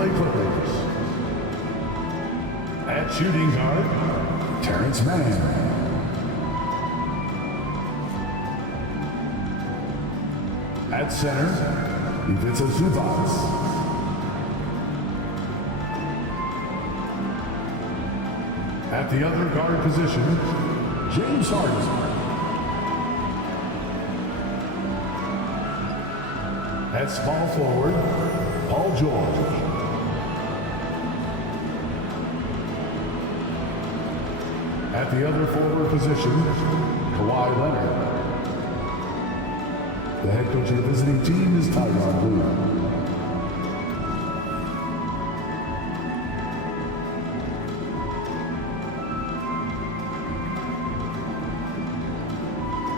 LA Clippers. At shooting guard, Terrence Mann. At center, Ivica Zubac. At the other guard position, James Harden. At small forward, Paul George. At the other forward position, Kawhi Leonard. The head coach of the visiting team is Tyronn Lue.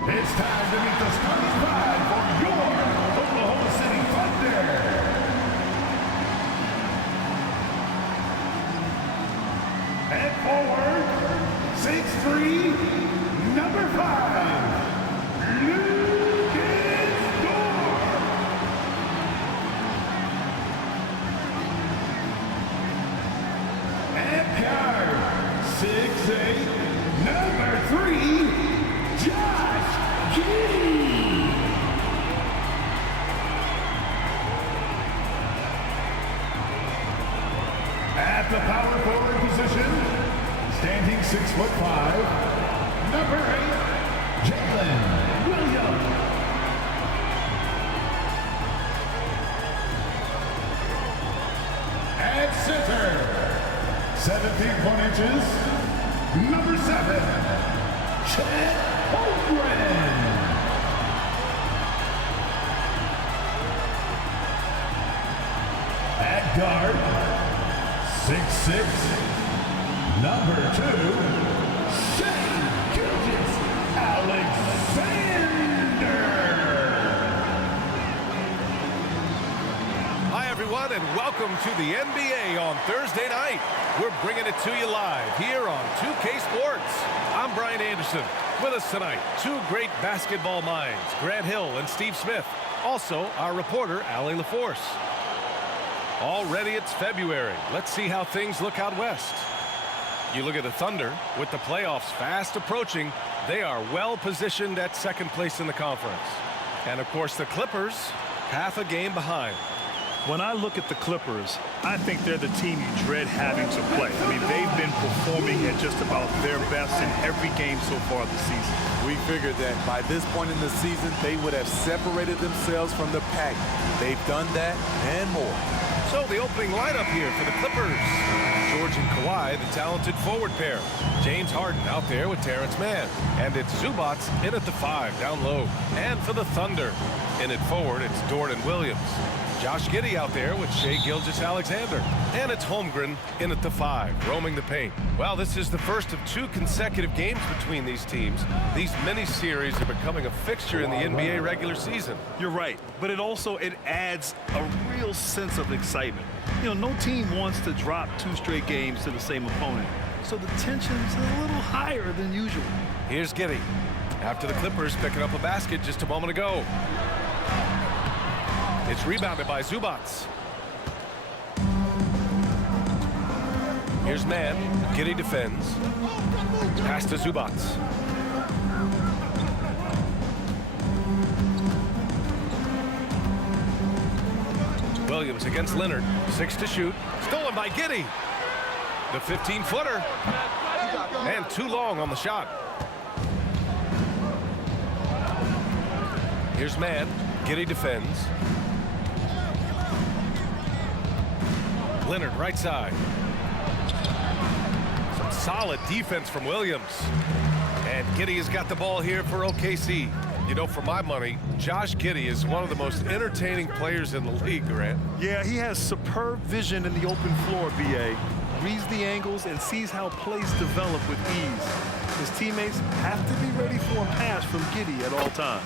It's time to meet the starting five for your Oklahoma City Thunder. At forward, 6'3", number 5, Lucas Dort. At guard, 6'8", number 3, Josh Giddey. At the power forward position, standing 6'5", number 8, Jalen Williams. At center, 17 inches, number 7, Chet Holmgren. At guard, 6'6", number 2, Shai Gilgeous-Alexander. Hi, everyone, and welcome to the NBA on Thursday night. We're bringing it to you live here on 2K Sports. I'm Brian Anderson. With us tonight, two great basketball minds, Grant Hill and Steve Smith. Also, our reporter, Allie LaForce. Already it's February. Let's see how things look out west. You look at the Thunder, with the playoffs fast approaching, they are well positioned at second place in the conference. And of course, the Clippers, half a game behind. When I look at the Clippers, I think they're the team you dread having to play. I mean, they've been performing at just about their best in every game so far this season. We figured that by this point in the season, they would have separated themselves from the pack. They've done that and more. So the opening lineup here for the Clippers. George and Kawhi, the talented forward pair. James Harden out there with Terrence Mann. And it's Zubac in at the 5, down low. And for the Thunder, in at forward, it's Dort and Williams. Josh Giddey out there with Shai Gilgeous-Alexander. And it's Holmgren in at the 5, roaming the paint. Well, this is the first of 2 consecutive games between these teams. These mini-series are becoming a fixture in the NBA regular season. You're right, but it adds a real sense of excitement. You know, no team wants to drop 2 straight games to the same opponent, so the tension's a little higher than usual. Here's Giddey after the Clippers picking up a basket just a moment ago. It's rebounded by Zubac. Here's Mann. Giddey defends. Pass to Zubac. Williams against Leonard. 6 to shoot. Stolen by Giddey. The 15-footer. And too long on the shot. Here's Mann. Giddey defends. Leonard right side. Some solid defense from Williams. And Giddey has got the ball here for OKC. You know, for my money, Josh Giddey is one of the most entertaining players in the league, Grant. Yeah, he has superb vision in the open floor, B.A. Reads the angles and sees how plays develop with ease. His teammates have to be ready for a pass from Giddey at all times.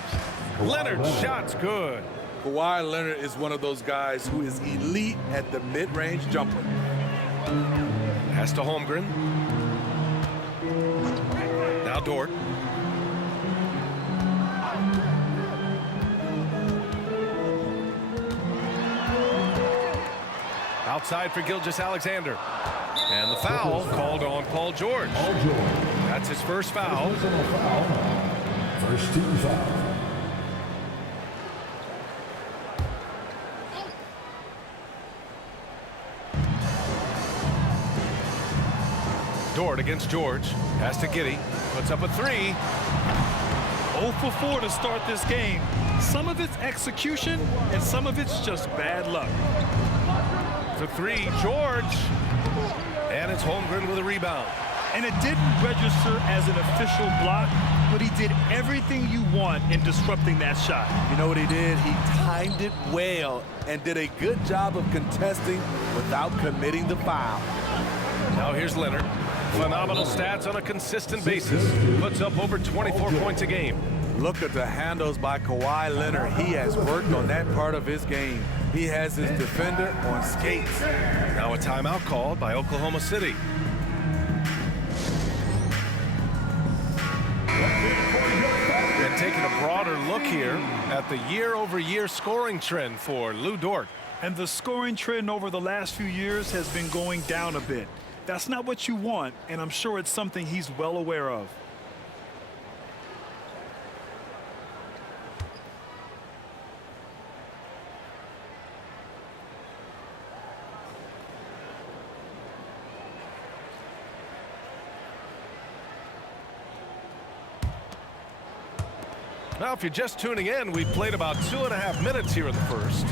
Leonard's shot's good. Kawhi Leonard is one of those guys who is elite at the mid-range jumper. Pass to Holmgren. Now Dort. Outside for Gilgeous-Alexander. And the foul called on Paul George. Paul George. That's his first foul. Personal foul. First team foul. Dort against George. Pass to Giddey. Puts up a three. 0 for 4 to start this game. Some of it's execution, and some of it's just bad luck. For three, George. And it's Holmgren with a rebound. And it didn't register as an official block, but he did everything you want in disrupting that shot. You know what he did? He timed it well and did a good job of contesting without committing the foul. Now here's Leonard. Phenomenal stats on a consistent basis. Puts up over 24 points a game. Look at the handles by Kawhi Leonard. He has worked on that part of his game. He has his defender on skates. Now a timeout called by Oklahoma City. And taking a broader look here at the year-over-year scoring trend for Lou Dort. And the scoring trend over the last few years has been going down a bit. That's not what you want, and I'm sure it's something he's well aware of. Now, if you're just tuning in, we played about 2.5 minutes here in the first.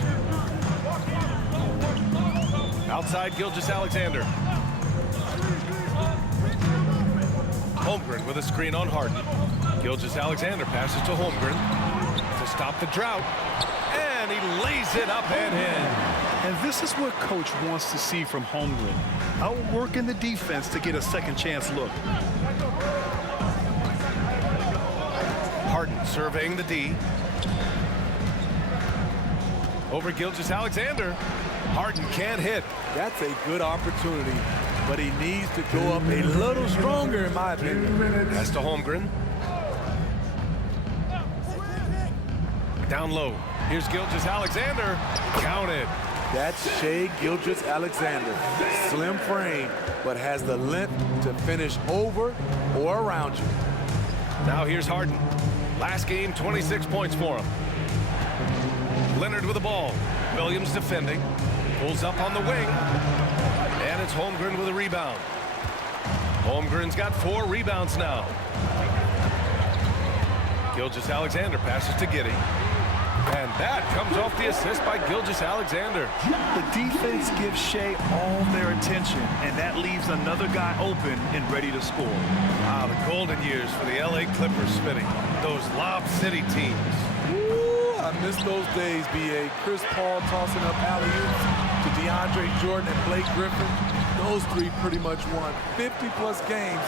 Outside, Gilgeous-Alexander. Holmgren with a screen on Harden. Gilgeous-Alexander passes to Holmgren to stop the drought. And he lays it up and in. And this is what coach wants to see from Holmgren. Outworking the defense to get a second chance look. Harden surveying the D. Over Gilgeous-Alexander. Harden can't hit. That's a good opportunity, but he needs to go up a little stronger, in my opinion. Pass to Holmgren. Down low. Here's Gilgeous-Alexander. Counted. That's Shai Gilgeous-Alexander. Slim frame, but has the length to finish over or around you. Now here's Harden. Last game, 26 points for him. Leonard with the ball. Williams defending. Pulls up on the wing. And it's Holmgren with a rebound. Holmgren's got 4 rebounds now. Gilgeous-Alexander passes to Giddey. And that comes off the assist by Gilgeous-Alexander. The defense gives Shai all their attention, and that leaves another guy open and ready to score. Ah, the golden years for the LA Clippers, Smitty. Those Lob City teams. Ooh, I miss those days, B.A. Chris Paul tossing up alley-oops to DeAndre Jordan and Blake Griffin. Those three pretty much won 50-plus games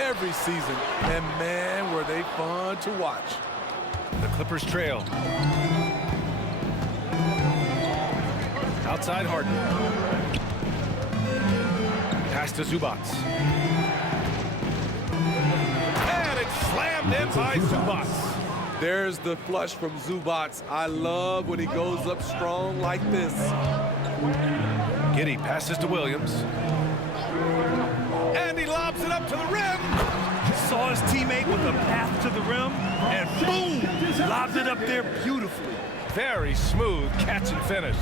every season, and man, were they fun to watch. The Clippers trail. Outside Harden. Pass to Zubac. And it's slammed in by Zubac. There's the flush from Zubac. I love when he goes up strong like this. Giddey passes to Williams. And he lobs it up to the rim. Saw his teammate with a path to the rim, and boom, lobbed it up there beautifully. Very smooth catch and finish.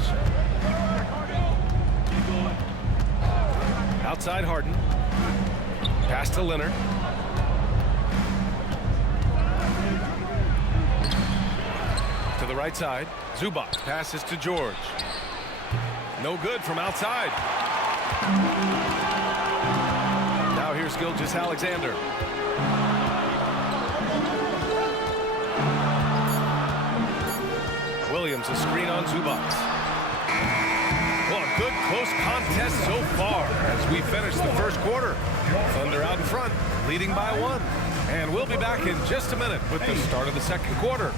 Outside Harden. Pass to Leonard. To the right side. Zubac passes to George. No good from outside. Now here's Gilgeous-Alexander. Williams, a screen on Zubac. Well, a good close contest so far as we finish the first quarter. Thunder out in front, leading by 1. And we'll be back in just a minute with the start of the second quarter.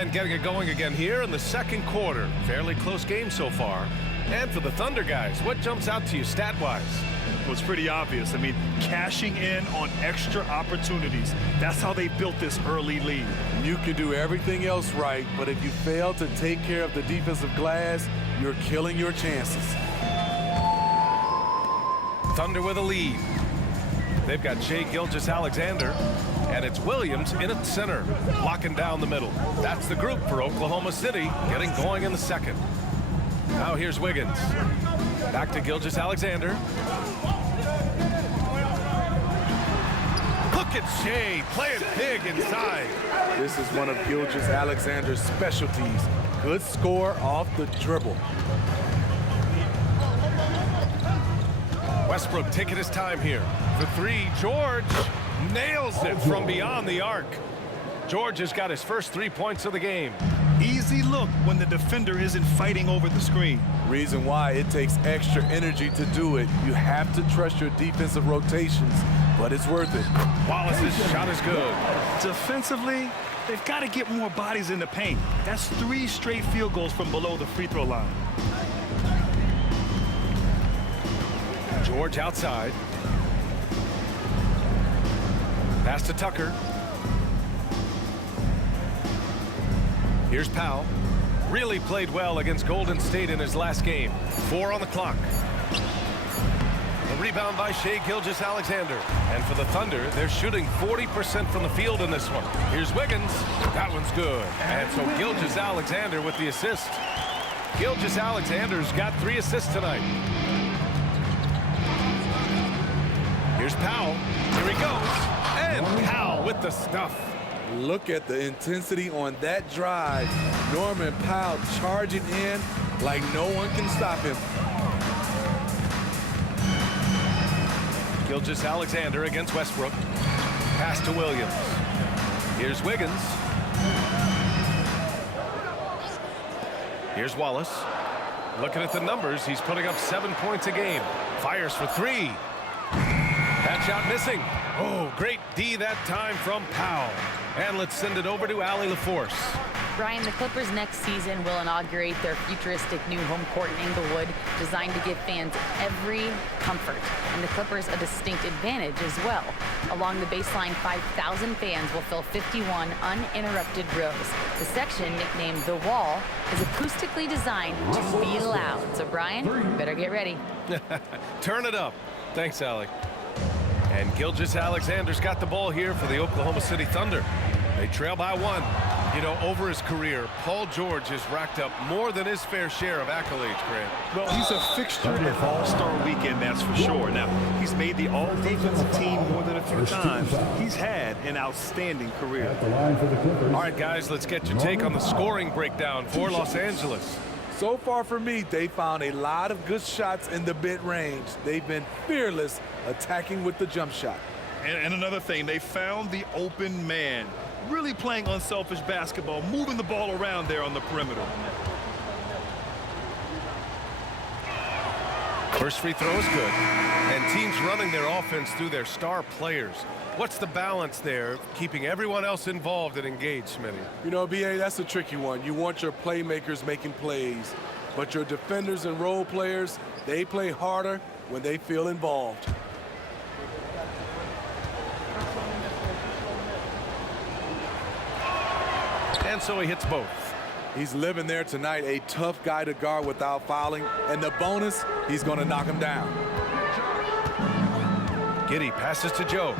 And getting it going again here in the second quarter. Fairly close game so far. And for the Thunder guys, what jumps out to you stat-wise? Well, it's pretty obvious. I mean, cashing in on extra opportunities. That's how they built this early lead. You can do everything else right, but if you fail to take care of the defensive glass, you're killing your chances. Thunder with a lead. They've got Shai Gilgeous-Alexander, and it's Williams in at center, locking down the middle. That's the group for Oklahoma City, getting going in the second. Now here's Wiggins. Back to Gilgeous-Alexander. Look at Shai playing big inside. This is one of Gilgeous-Alexander's specialties. Good score off the dribble. Westbrook taking his time here. For three, George nails it from beyond the arc. George has got his first 3 points of the game. Easy look when the defender isn't fighting over the screen. Reason why it takes extra energy to do it. You have to trust your defensive rotations, but it's worth it. Wallace's shot is good. Defensively, they've got to get more bodies in the paint. That's 3 straight field goals from below the free throw line. George outside. Pass to Tucker. Here's Powell. Really played well against Golden State in his last game. 4 on the clock. A rebound by Shai Gilgeous-Alexander. And for the Thunder, they're shooting 40% from the field in this one. Here's Wiggins. That one's good. And so Gilgeous-Alexander with the assist. Gilgeous-Alexander's got 3 assists tonight. Here's Powell. Here he goes. And Powell with the stuff. Look at the intensity on that drive. Norman Powell charging in like no one can stop him. Gilgeous-Alexander against Westbrook. Pass to Williams. Here's Wiggins. Here's Wallace. Looking at the numbers, he's putting up 7 points a game. Fires for 3. That shot missing. Oh, great D that time from Powell. And let's send it over to Allie LaForce. Brian, the Clippers next season will inaugurate their futuristic new home court in Inglewood, designed to give fans every comfort. And the Clippers a distinct advantage as well. Along the baseline, 5,000 fans will fill 51 uninterrupted rows. The section, nicknamed The Wall, is acoustically designed to be loud. So, Brian, you better get ready. Turn it up. Thanks, Allie. And Gilgeous-Alexander's got the ball here for the Oklahoma City Thunder. They trail by 1. You know, over his career, Paul George has racked up more than his fair share of accolades, Grant. Well, he's a fixture at All-Star Weekend, that's for sure. Now, he's made the All-Defensive team more than a few times. He's had an outstanding career. All right, guys, let's get your take on the scoring breakdown for Los Angeles. So far for me, they found a lot of good shots in the mid-range. They've been fearless attacking with the jump shot. And another thing, they found the open man. Really playing unselfish basketball, moving the ball around there on the perimeter. First free throw is good. And teams running their offense through their star players. What's the balance there, keeping everyone else involved and engaged, Smitty? You know, B.A., that's a tricky one. You want your playmakers making plays, but your defenders and role players, they play harder when they feel involved. And so he hits both. He's living there tonight, a tough guy to guard without fouling, and the bonus, he's going to knock him down. Giddey passes to Joe.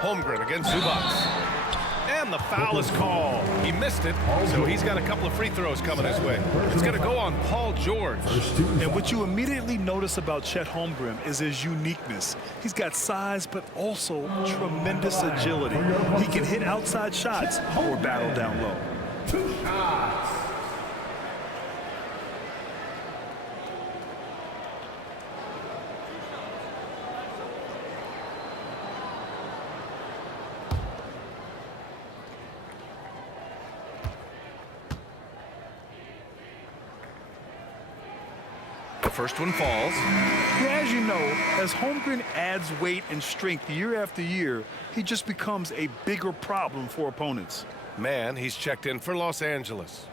Holmgren against Zubac. And the foul is called. He missed it, so he's got a couple of free throws coming his way. It's going to go on Paul George. And what you immediately notice about Chet Holmgren is his uniqueness. He's got size, but also tremendous agility. He can hit outside shots or battle down low. 2 shots. first one falls. Yeah, as you know, as Holmgren adds weight and strength year after year, he just becomes a bigger problem for opponents. Man, he's checked in for Los Angeles.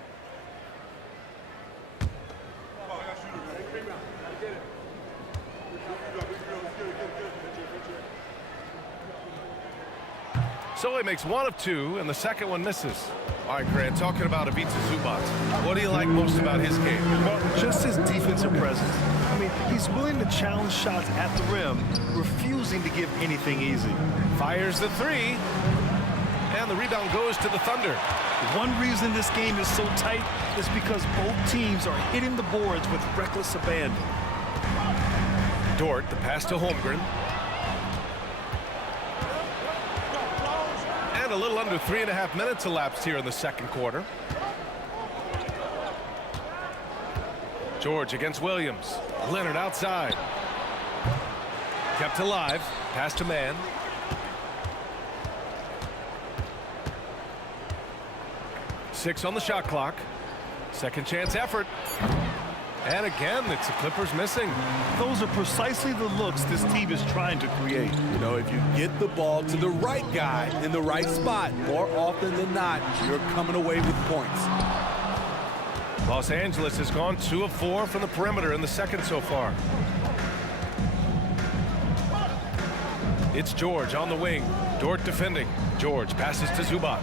So he makes one of two, and the second one misses. All right, Grant, talking about Ivica Zubac, what do you like most about his game? Well, just his defensive presence. I mean, he's willing to challenge shots at the rim, refusing to give anything easy. Fires the three, and the rebound goes to the Thunder. One reason this game is so tight is because both teams are hitting the boards with reckless abandon. Dort, the pass to Holmgren. And a little under 3.5 minutes elapsed here in the second quarter. George against Williams. Leonard outside. Kept alive. Pass to man. Six on the shot clock. Second chance effort. And again, it's the Clippers missing. Those are precisely the looks this team is trying to create. You know, if you get the ball to the right guy in the right spot, more often than not, you're coming away with points. Los Angeles has gone 2 of 4 from the perimeter in the second so far. It's George on the wing. Dort defending. George passes to Zubac.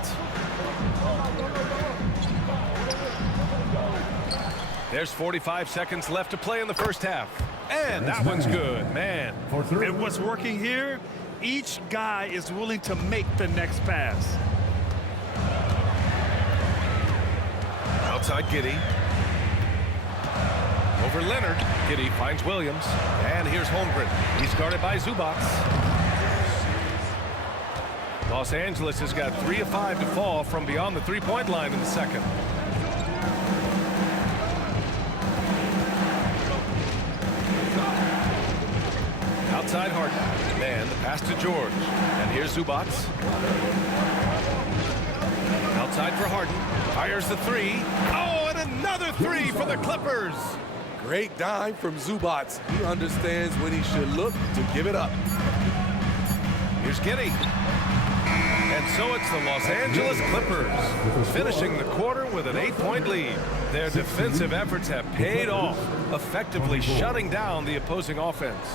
There's 45 seconds left to play in the first half. And that one's good, man. And what's working here, each guy is willing to make the next pass. Outside Giddey. Over Leonard. Giddey finds Williams. And here's Holmgren. He's guarded by Zubac. Los Angeles has got 3 of 5 to fall from beyond the three-point line in the second. Outside Harden. Man, the pass to George. And here's Zubac. Outside for Harden. Fires the three. Oh, and another three for the Clippers. Great dime from Zubac. He understands when he should look to give it up. Here's Giddey. And so it's the Los Angeles Clippers finishing the quarter with an 8-point lead. Their defensive efforts have paid off, effectively shutting down the opposing offense.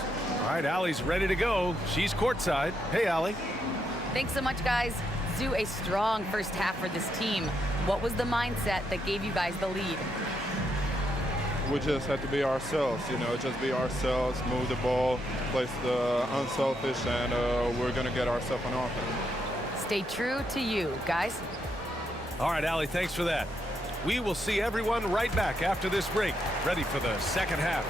All right, Allie's ready to go. She's courtside. Hey, Allie. Thanks so much, guys. Zoo, a strong first half for this team. What was the mindset that gave you guys the lead? We just had to be ourselves, you know, just be ourselves, move the ball, play the unselfish, and we're going to get ourselves an offense. Stay true to you, guys. All right, Allie, thanks for that. We will see everyone right back after this break, ready for the second half.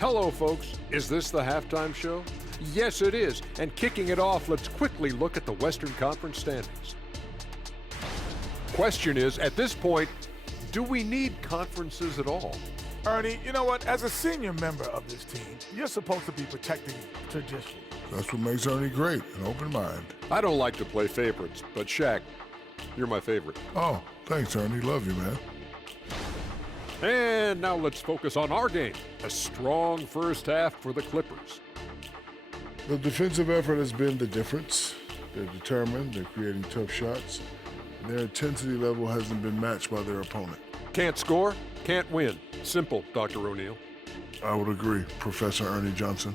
Hello, folks. Is this the halftime show? Yes, it is. And kicking it off, let's quickly look at the Western Conference standings. Question is, at this point, do we need conferences at all? Ernie, you know what? As a senior member of this team, you're supposed to be protecting tradition. That's what makes Ernie great, an open mind. I don't like to play favorites, but Shaq, you're my favorite. Oh, thanks, Ernie. Love you, man. And now let's focus on our game. A strong first half for the Clippers. The defensive effort has been the difference. They're determined, they're creating tough shots. Their intensity level hasn't been matched by their opponent. Can't score, can't win. Simple, Dr. O'Neal. I would agree, Professor Ernie Johnson.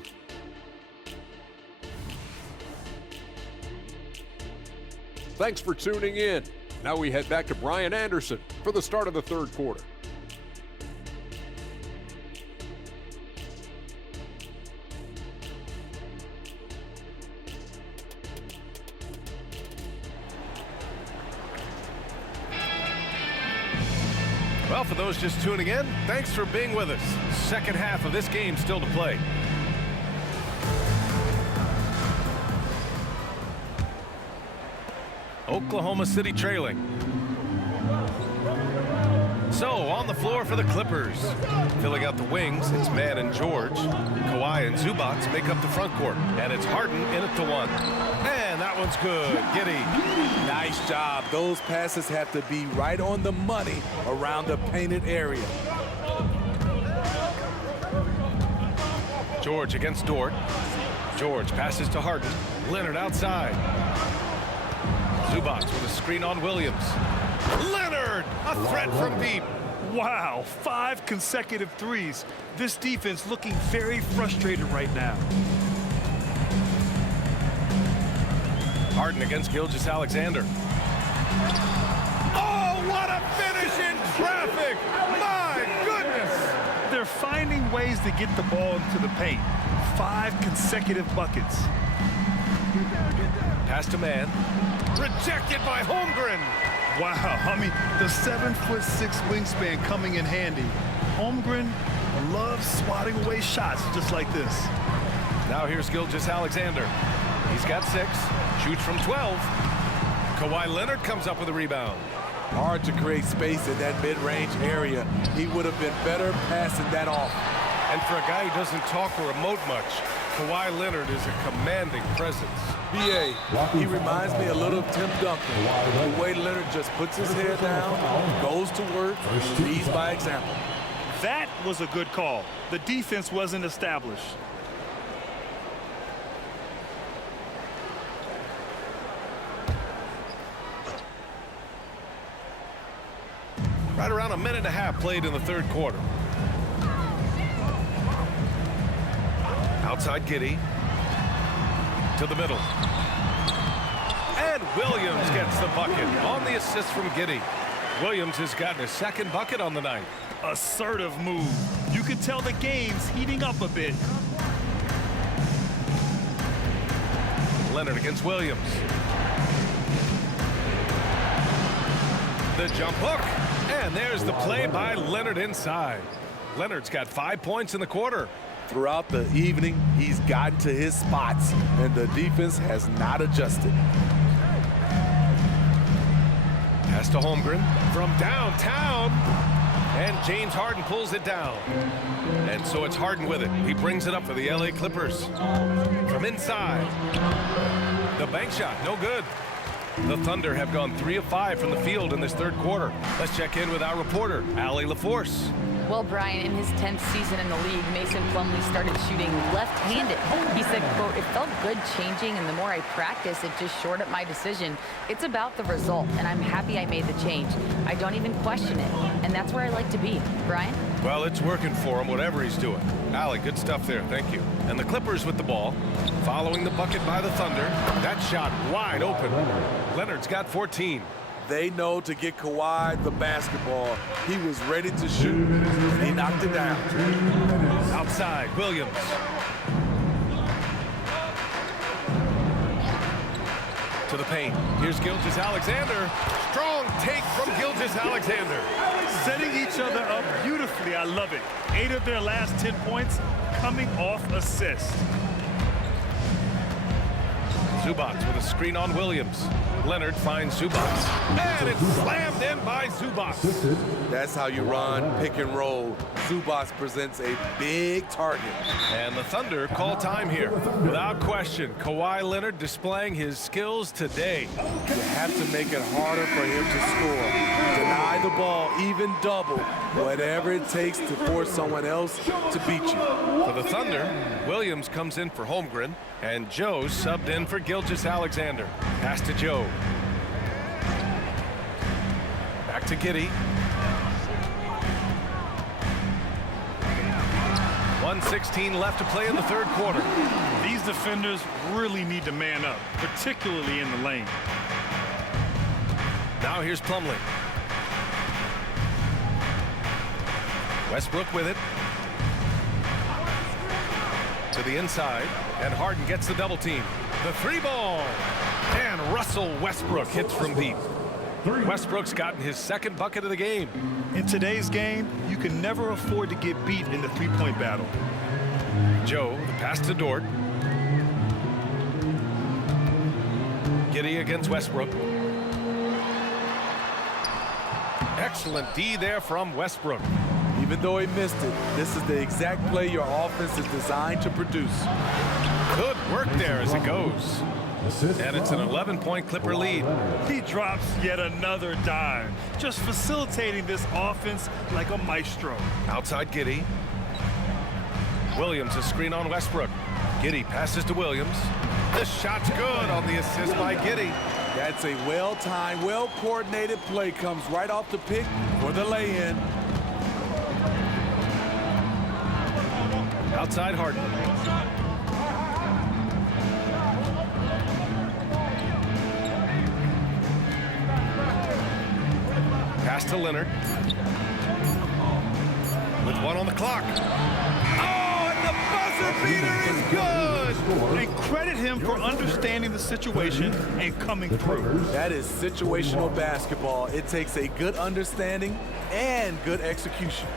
Thanks for tuning in. Now we head back to Brian Anderson for the start of the third quarter. Well, for those just tuning in, thanks for being with us. Second half of this game still to play. Oklahoma City trailing. So on the floor for the Clippers. Filling out the wings, it's Mann and George. Kawhi and Zubac make up the front court. And it's Harden in at the one. And that one's good. Giddey. Nice job. Those passes have to be right on the money around the painted area. George against Dort. George passes to Harden. Leonard outside. Zubac with a screen on Williams. Leonard, a threat from deep. Wow, 5 consecutive threes. This defense looking very frustrated right now. Harden against Gilgeous-Alexander. Oh, what a finish in traffic! My goodness! They're finding ways to get the ball into the paint. 5 consecutive buckets. Pass to Mann. Rejected by Holmgren. Wow, I mean, the 7'6" wingspan coming in handy. Holmgren loves swatting away shots just like this. Now here's Gilgeous-Alexander. He's got 6. Shoots from 12. Kawhi Leonard comes up with a rebound. Hard to create space in that mid-range area. He would have been better passing that off. And for a guy who doesn't talk or emote much, Kawhi Leonard is a commanding presence. B.A., he reminds me a little of Tim Duncan. The way Leonard just puts his head down, goes to work, leads by example. That was a good call. The defense wasn't established. Right around a minute and a half played in the third quarter. Outside Giddey. To the middle. And Williams gets the bucket on the assist from Giddey. Williams has gotten his second bucket on the night. Assertive move. You can tell the game's heating up a bit. Leonard against Williams. The jump hook. And there's the play by Leonard inside. Leonard's got 5 points in the quarter. Throughout the evening, he's gotten to his spots, and the defense has not adjusted. Pass to Holmgren from downtown. And James Harden pulls it down. And so it's Harden with it. He brings it up for the LA Clippers. From inside. The bank shot, no good. The Thunder have gone 3 of 5 from the field in this third quarter. Let's check in with our reporter, Allie LaForce. Well, Brian, in his 10th season in the league, Mason Plumlee started shooting left-handed. He said, quote, "It felt good changing, and the more I practice, it just shored up my decision. It's about the result, and I'm happy I made the change. I don't even question it, and that's where I like to be." Brian? Well, it's working for him, whatever he's doing. Allie, good stuff there. Thank you. And the Clippers with the ball, following the bucket by the Thunder. That shot wide open. Leonard's got 14. They know to get Kawhi the basketball. He was ready to shoot, and he knocked it down. Outside, Williams. To the paint. Here's Gilgeous-Alexander. Strong take from Gilgeous-Alexander. Setting each other up beautifully. I love it. 8 of their last 10 points coming off assists. Zubac with a screen on Williams. Leonard finds Zubac. And it's slammed in by Zubac. That's how you run pick and roll. Zubac presents a big target. And the Thunder call time here. Without question, Kawhi Leonard displaying his skills today. You have to make it harder for him to score. Deny the ball, even double, whatever it takes to force someone else to beat you. For the Thunder, Williams comes in for Holmgren, and Joe subbed in for Gilgeous-Alexander. Pass to Joe. Back to Giddey. 1:16 left to play in the third quarter. These defenders really need to man up, particularly in the lane. Now here's Plumlee. Westbrook with it. To the inside, and Harden gets the double team. The 3 ball. And Russell Westbrook hits from deep. Westbrook's gotten his second bucket of the game. In today's game, you can never afford to get beat in the three-point battle. Joe, the pass to Dort. Giddey against Westbrook. Excellent D there from Westbrook. Even though he missed it, this is the exact play your offense is designed to produce. Good work there as it goes. And it's an 11-point Clipper lead. He drops yet another dime, just facilitating this offense like a maestro. Outside Giddey. Williams, a screen on Westbrook. Giddey passes to Williams. This shot's good on the assist by Giddey. That's a well-timed, well-coordinated play. Comes right off the pick for the lay-in. Outside Harden. Pass to Leonard. With 1 on the clock. Oh, and the buzzer beater is good! And credit him for understanding the situation and coming through. That is situational basketball. It takes a good understanding and good execution.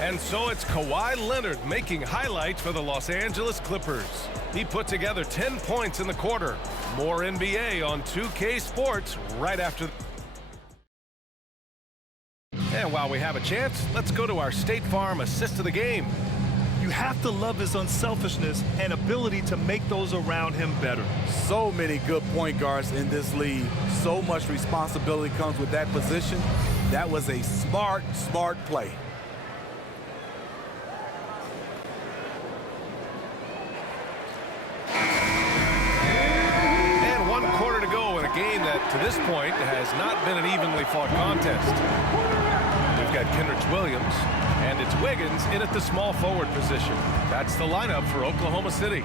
And so it's Kawhi Leonard making highlights for the Los Angeles Clippers. He put together 10 points in the quarter. More NBA on 2K Sports right after. And while we have a chance, let's go to our State Farm assist of the game. You have to love his unselfishness and ability to make those around him better. So many good point guards in this league. So much responsibility comes with that position. That was a smart play. And 1 quarter to go in a game that, to this point, has not been an evenly fought contest. We've got Kendrick Williams, and it's Wiggins in at the small forward position. That's the lineup for Oklahoma City.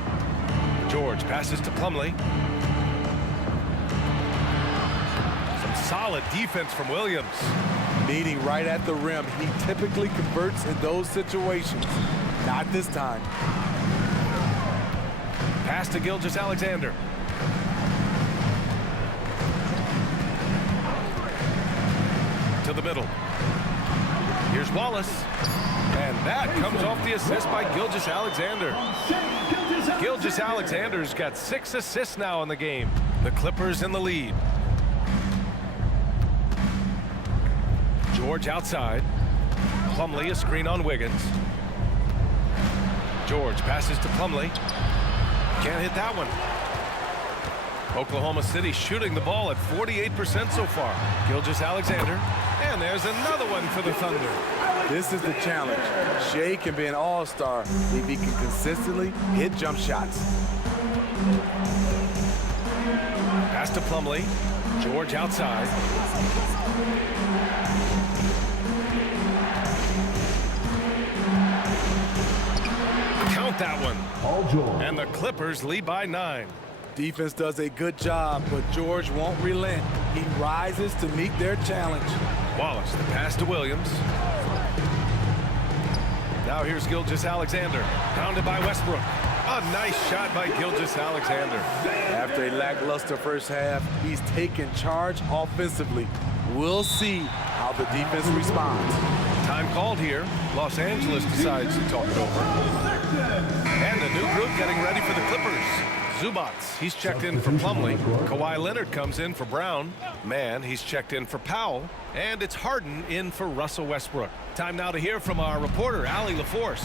George passes to Plumlee. Some solid defense from Williams. Meeting right at the rim. He typically converts in those situations. Not this time. Pass to Gilgeous-Alexander. To the middle. Here's Wallace. And that comes off the assist by Gilgeous-Alexander. Gilgeous-Alexander's got 6 assists now in the game. The Clippers in the lead. George outside. Plumlee, a screen on Wiggins. George passes to Plumlee. Can't hit that one. Oklahoma City shooting the ball at 48% so far. Gilgeous-Alexander. And there's another one for the Thunder. This is the challenge. Shea can be an all-star if he can consistently hit jump shots. Pass to Plumlee. George outside. Count that one. And the Clippers lead by 9. Defense does a good job, but George won't relent. He rises to meet their challenge. Wallace, the pass to Williams. Now here's Gilgeous-Alexander. Pounded by Westbrook. A nice shot by Gilgeous-Alexander. After a lackluster first half, he's taken charge offensively. We'll see how the defense responds. Time called here. Los Angeles decides to talk it over. And a new group getting ready for the Clippers. Zubats, he's checked in for Plumlee. Kawhi Leonard comes in for Brown. Mann, he's checked in for Powell. And it's Harden in for Russell Westbrook. Time now to hear from our reporter, Allie LaForce.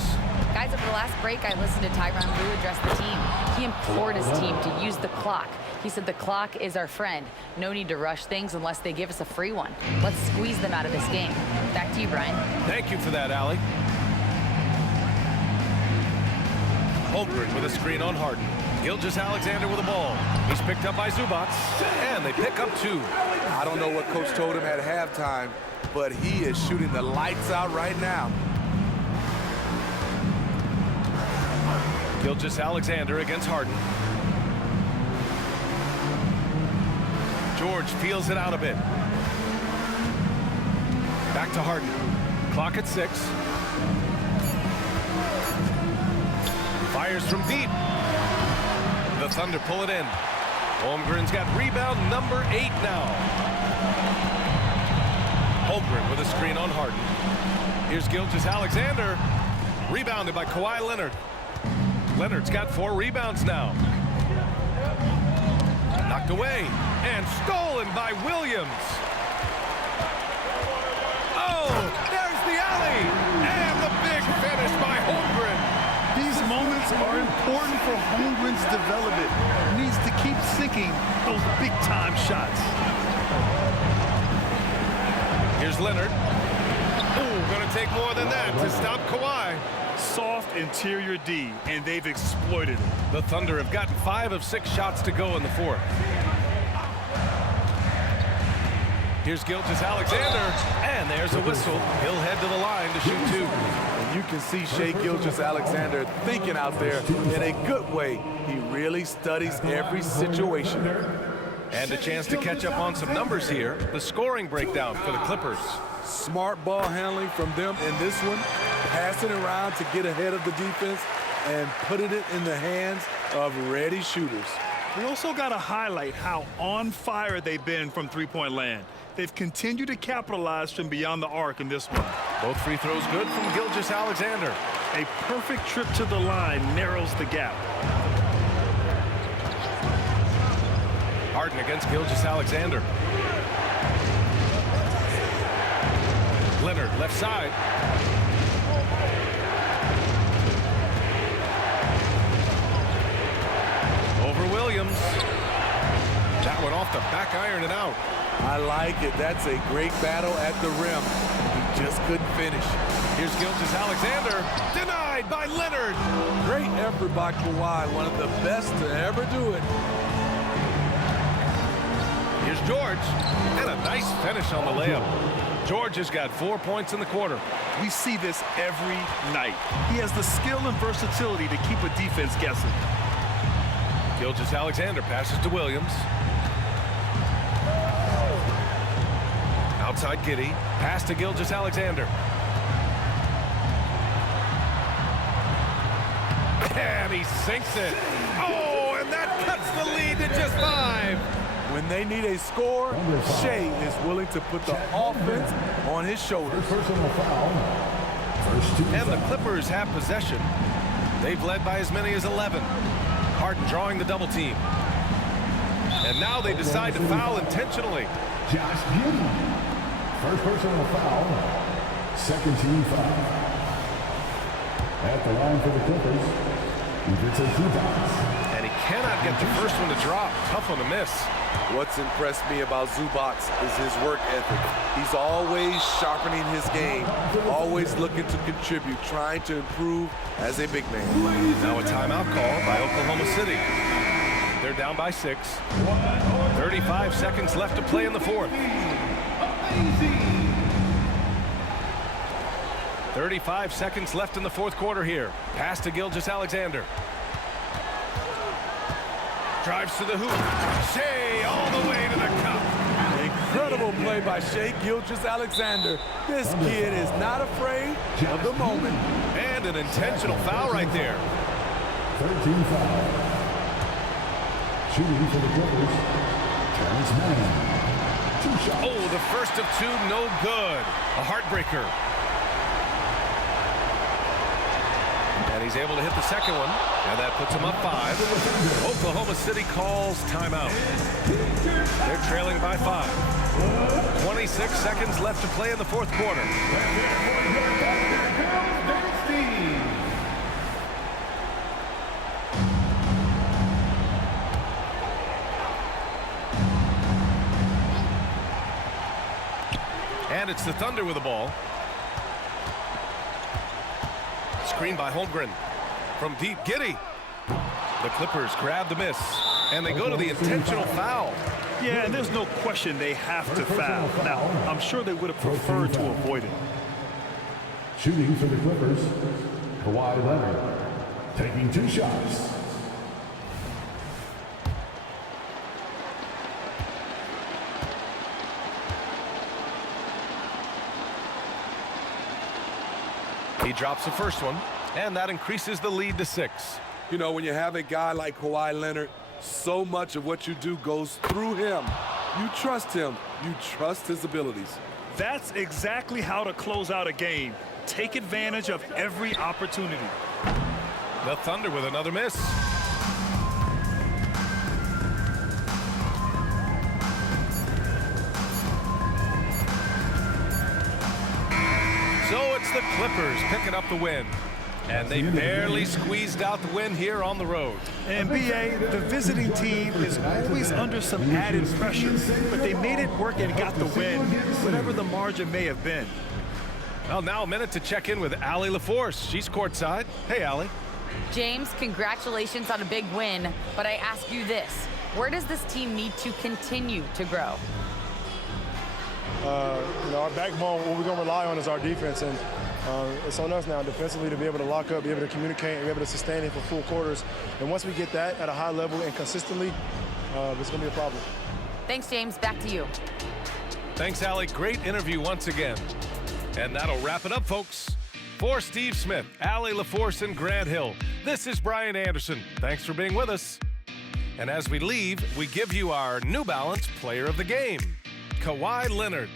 Guys, over the last break, I listened to Tyronn Lue address the team. He implored his team to use the clock. He said the clock is our friend. No need to rush things unless they give us a free one. Let's squeeze them out of this game. Back to you, Brian. Thank you for that, Allie. Holmgren with a screen on Harden. Gilgeous-Alexander with the ball. He's picked up by Zubats, and they pick up 2. I don't know what coach told him at halftime, but he is shooting the lights out right now. Gilgeous-Alexander against Harden. George feels it out a bit. Back to Harden. Clock at 6. Fires from deep. The Thunder pull it in. Holmgren's got rebound number 8 now. Holmgren with a screen on Harden. Here's Gilgeous-Alexander. Rebounded by Kawhi Leonard. Leonard's got 4 rebounds now. Knocked away and stolen by Williams. important for Holmgren's development. He needs to keep sinking those big-time shots. Here's Leonard. Ooh, going to take more than that to stop Kawhi. Soft interior D, and they've exploited it. The Thunder have gotten 5 of 6 shots to go in the fourth. Here's Gilgeous-Alexander, and there's a whistle. He'll head to the line to shoot 2. And you can see Shai Gilgeous-Alexander thinking out there in a good way. He really studies every situation. And a chance to catch up on some numbers here. The scoring breakdown for the Clippers. Smart ball handling from them in this one. Passing around to get ahead of the defense and putting it in the hands of ready shooters. We also got to highlight how on fire they've been from three-point land. They've continued to capitalize from beyond the arc in this one. Both free throws good from Gilgeous-Alexander. A perfect trip to the line narrows the gap. Harden against Gilgeous-Alexander. Leonard, left side. Over Williams. That one off the back iron and out. I like it. That's a great battle at the rim. He just couldn't finish. Here's Gilgeous-Alexander. Denied by Leonard. Great effort by Kawhi. One of the best to ever do it. Here's George. And a nice finish on the layup. George has got 4 points in the quarter. We see this every night. He has the skill and versatility to keep a defense guessing. Gilgeous-Alexander passes to Williams. Outside Giddey. Pass to Gilgeous-Alexander. And he sinks it. Oh, and that cuts the lead to just 5. When they need a score, Shai is willing to put the offense on his shoulders. And the Clippers have possession. They've led by as many as 11. Harden drawing the double team. And now they decide to foul intentionally. Josh Giddey. First personal foul. Second team foul. At the line for the Clippers, it's a Zubac. And he cannot get the first one to drop. Tough one to miss. What's impressed me about Zubac is his work ethic. He's always sharpening his game, always looking to contribute, trying to improve as a big man. Now a timeout call by Oklahoma City. They're down by 6. 35 seconds left to play in the fourth. 35 seconds left in the fourth quarter here. Pass to Gilgeous-Alexander. Drives to the hoop. Shai all the way to the cup. Incredible play by Shai Gilgeous-Alexander. This kid is not afraid of the moment. And an intentional foul right there. 13 foul. Shooting for the Clippers, Terrence Mann. 2 shots. Oh, the first of 2, no good. A heartbreaker. And he's able to hit the second one, and that puts him up 5. Oklahoma City calls timeout. They're trailing by 5. 26 seconds left to play in the fourth quarter. And it's the Thunder with the ball. Screen by Holmgren. From deep, Giddey. The Clippers grab the miss, and they go to the intentional foul. Yeah, and there's no question they have to foul. Now, I'm sure they would have preferred to avoid it. Shooting for the Clippers, Kawhi Leonard, taking 2 shots. He drops the first one, and that increases the lead to 6. You know, when you have a guy like Kawhi Leonard, so much of what you do goes through him. You trust him. You trust his abilities. That's exactly how to close out a game. Take advantage of every opportunity. The Thunder with another miss. So it's the Clippers picking up the win. And they barely squeezed out the win here on the road. And BA, the visiting team is always under some added pressure, but they made it work and got the win, whatever the margin may have been. Well, now a minute to check in with Allie LaForce. She's courtside. Hey, Allie. James, congratulations on a big win, but I ask you this. Where does this team need to continue to grow? Our backbone, what we're going to rely on is our defense, and it's on us now defensively to be able to lock up, be able to communicate, and be able to sustain it for full quarters. And once we get that at a high level and consistently, it's going to be a problem. Thanks, James. Back to you. Thanks, Allie. Great interview once again. And that'll wrap it up, folks. For Steve Smith, Allie LaForce, and Grant Hill, this is Brian Anderson. Thanks for being with us. And as we leave, we give you our New Balance Player of the Game, Kawhi Leonard.